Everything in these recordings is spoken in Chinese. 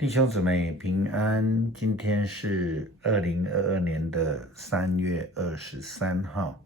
弟兄姊妹平安，今天是2022年的3月23号。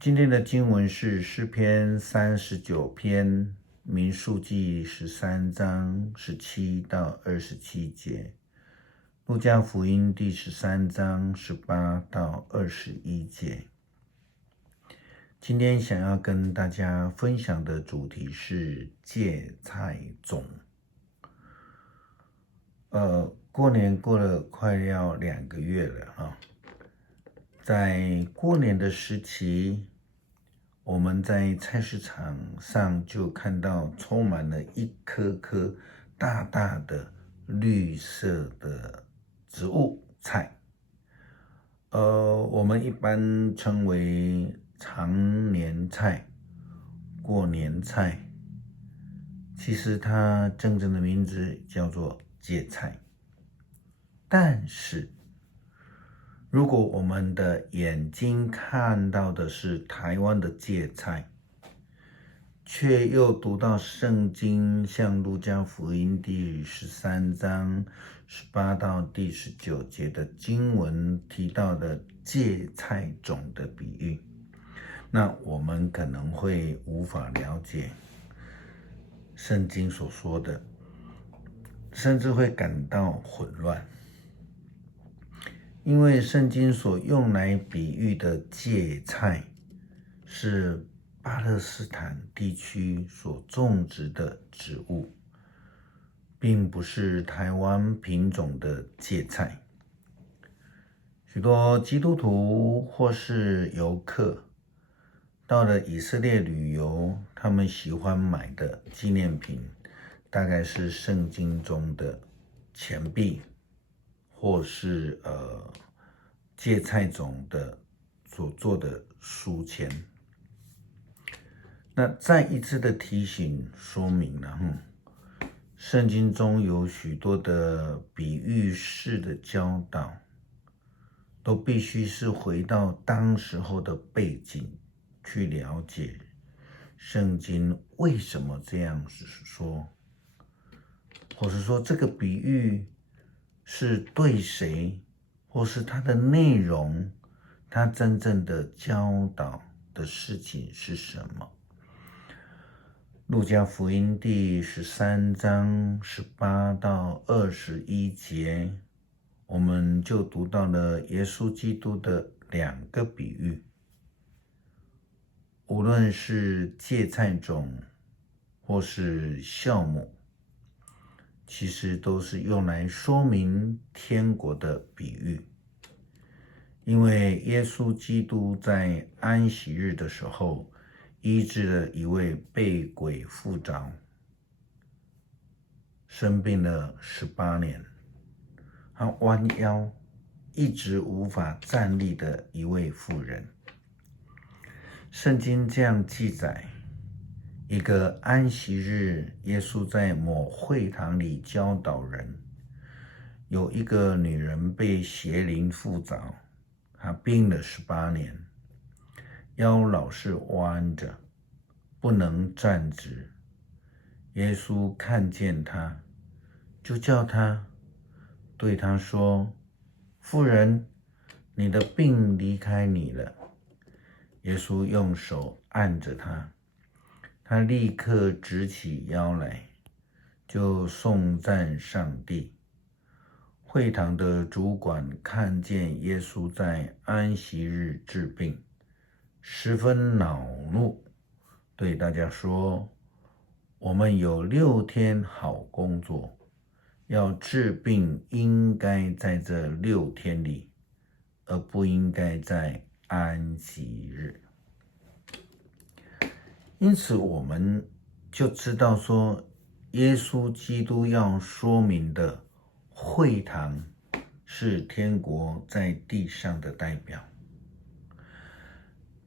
今天的经文是诗篇39篇、民数记13章17到27节、路加福音第13章18到21节。今天想要跟大家分享的主题是芥菜种。过年过了快要2个月了啊，在过年的时期，我们在菜市场上就看到充满了一颗颗大大的绿色的植物菜，我们一般称为常年菜、过年菜，其实它真正的名字叫做芥菜。但是如果我们的眼睛看到的是台湾的芥菜，却又读到圣经像路加福音第13章18到第19节的经文提到的芥菜种的比喻，那我们可能会无法了解圣经所说的，甚至会感到混乱。因为圣经所用来比喻的芥菜是巴勒斯坦地区所种植的植物，并不是台湾品种的芥菜。许多基督徒或是游客到了以色列旅游，他们喜欢买的纪念品大概是圣经中的钱币，或是芥菜种的所做的书签。那再一次的提醒说明了，圣经中有许多的比喻式的教导，都必须是回到当时候的背景去了解圣经为什么这样说，或是说这个比喻是对谁，或是它的内容，它真正的教导的事情是什么。路加福音第13章18到21节，我们就读到了耶稣基督的2个比喻。无论是芥菜种或是酵母，其实都是用来说明天国的比喻。因为耶稣基督在安息日的时候医治了一位被鬼附着、生病了18年，他弯腰一直无法站立的一位妇人。圣经这样记载，一个安息日，耶稣在某会堂里教导人，有一个女人被邪灵附着，她病了18年，腰老是弯着，不能站直。耶稣看见她，就叫她，对她说：“妇人，你的病离开你了。”耶稣用手按着她，她立刻直起腰来，就颂赞上帝。会堂的主管看见耶稣在安息日治病，十分恼怒，对大家说：“我们有6天好工作，要治病应该在这6天里，而不应该在安息日。”因此我们就知道说，耶稣基督要说明的会堂是天国在地上的代表，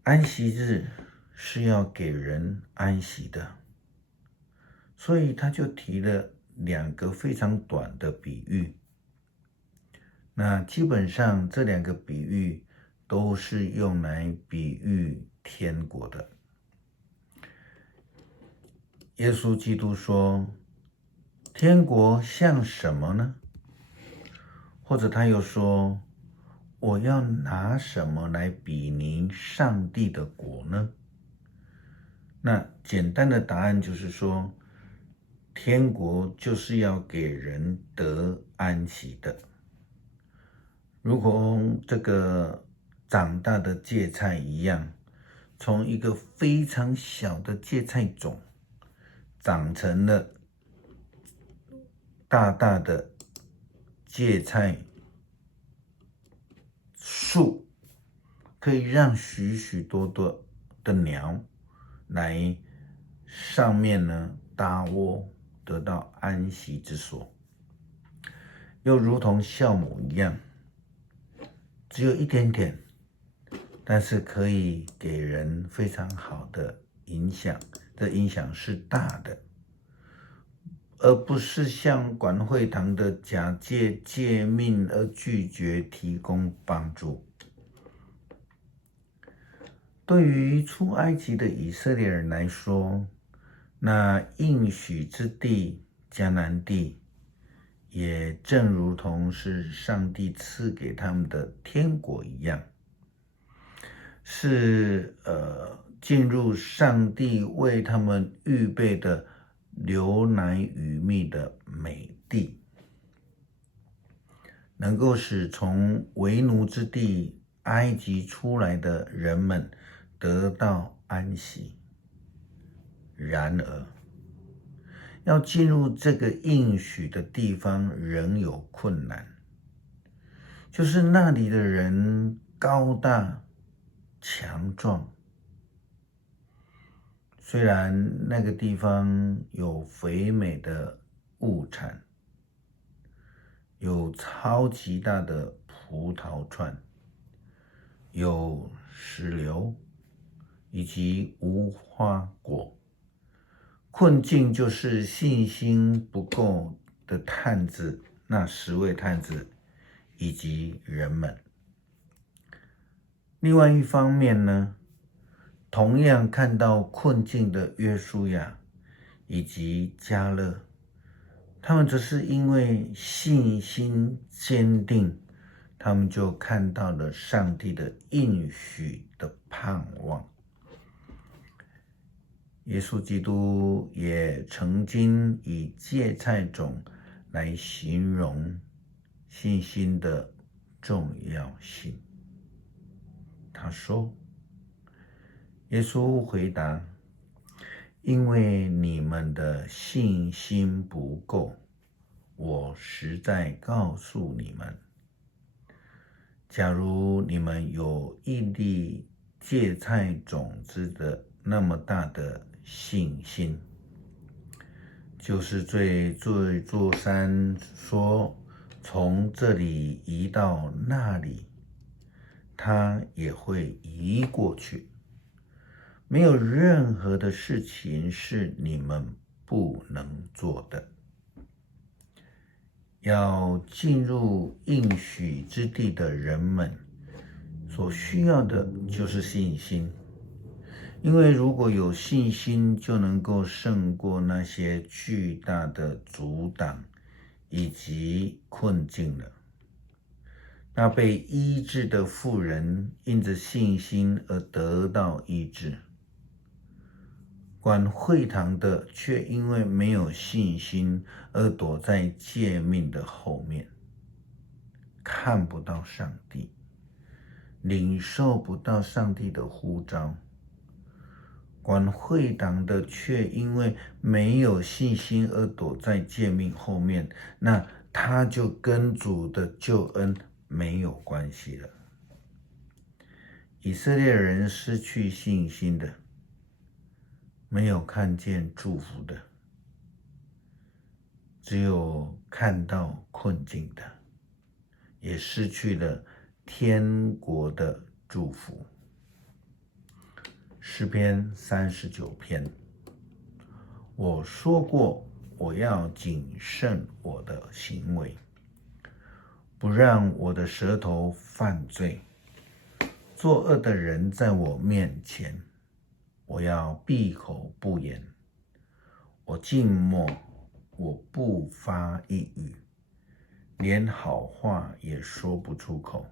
安息日是要给人安息的，所以他就提了2个非常短的比喻。那基本上这2个比喻都是用来比喻天国的。耶稣基督说，天国像什么呢？或者他又说，我要拿什么来比拟上帝的国呢？那简单的答案就是说，天国就是要给人得安息的。如同这个长大的芥菜一样，从一个非常小的芥菜种长成了大大的芥菜树，可以让许许多多的鸟来上面呢搭窝，得到安息之所。又如同酵母一样，只有一点点，但是可以给人非常好的影响，这影响是大的，而不是像管会堂的假借借命而拒绝提供帮助。对于出埃及的以色列人来说，那应许之地迦南地，也正如同是上帝赐给他们的天国一样，是进入上帝为他们预备的流奶与蜜的美地，能够使从为奴之地埃及出来的人们得到安息。然而，要进入这个应许的地方仍有困难，就是那里的人高大强壮，虽然那个地方有肥美的物产，有超级大的葡萄串，有石榴以及无花果，困境就是信心不够的探子，那10位探子以及人们。另外一方面呢，同样看到困境的约书亚以及迦勒，他们则是因为信心坚定，他们就看到了上帝的应许的盼望。耶稣基督也曾经以芥菜种来形容信心的重要性。他说，耶稣回答，因为你们的信心不够，我实在告诉你们，假如你们有一粒芥菜种子的那么大的信心，就是对这座山说，从这里移到那里，它也会移过去。没有任何的事情是你们不能做的。要进入应许之地的人们所需要的就是信心，因为如果有信心，就能够胜过那些巨大的阻挡以及困境了。那被医治的妇人因着信心而得到医治，管会堂的却因为没有信心而躲在诫命的后面，看不到上帝，领受不到上帝的呼召。管会堂的却因为没有信心而躲在诫命后面，那他就跟主的救恩没有关系了。以色列人失去信心的，没有看见祝福的，只有看到困境的，也失去了天国的祝福。诗篇39篇，我说过，我要谨慎我的行为，不让我的舌头犯罪。作恶的人在我面前，我要闭口不言。我静默，我不发一语，连好话也说不出口。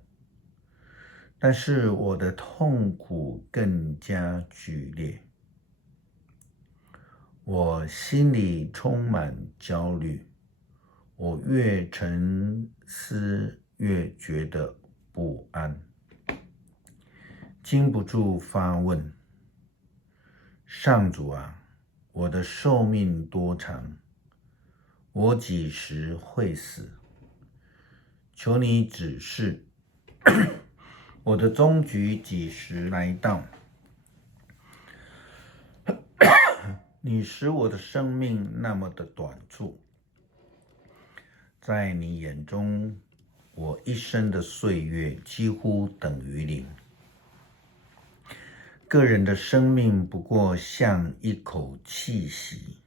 但是我的痛苦更加剧烈，我心里充满焦虑，我越沉思越觉得不安，禁不住发问：上主啊，我的寿命多长？我几时会死？求你指示，我的终局几时来到？你使我的生命那么的短促，在你眼中，我一生的岁月几乎等于零。个人的生命不过像一口气息，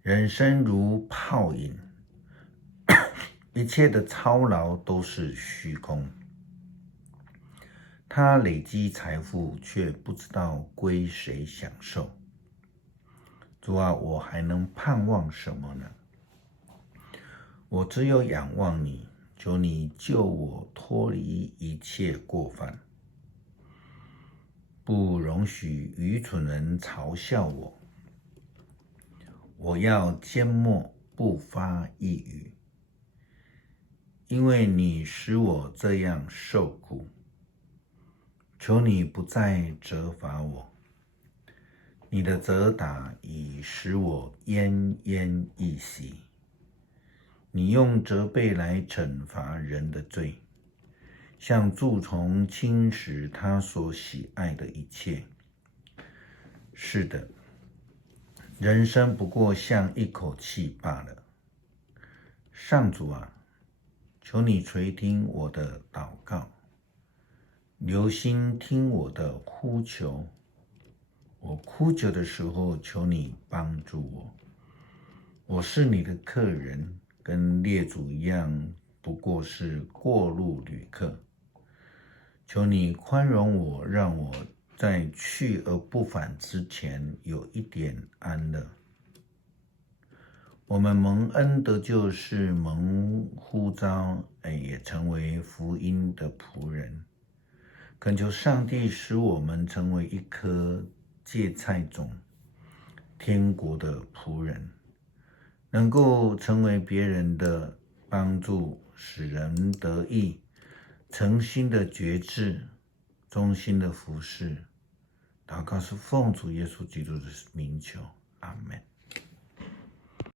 人生如泡影，一切的操劳都是虚空。他累积财富，却不知道归谁享受。主啊，我还能盼望什么呢？我只有仰望你，求你救我脱离一切过犯，不容许愚蠢人嘲笑我。我要缄默不发一语，因为你使我这样受苦。求你不再责罚我，你的责打已使我奄奄一息。你用责备来惩罚人的罪，像蛀虫侵蚀他所喜爱的一切。是的，人生不过像一口气罢了。上主啊，求你垂听我的祷告，留心听我的呼求。我哭求的时候，求你帮助我。我是你的客人，跟列祖一样，不过是过路旅客。求你宽容我，让我在去而不返之前有一点安乐。我们蒙恩得救是蒙呼召，也成为福音的仆人。恳求上帝使我们成为一颗芥菜种，天国的仆人，能够成为别人的帮助，使人得益，诚心的决志，忠心的服侍。祷告是奉主耶稣基督的名求，阿们。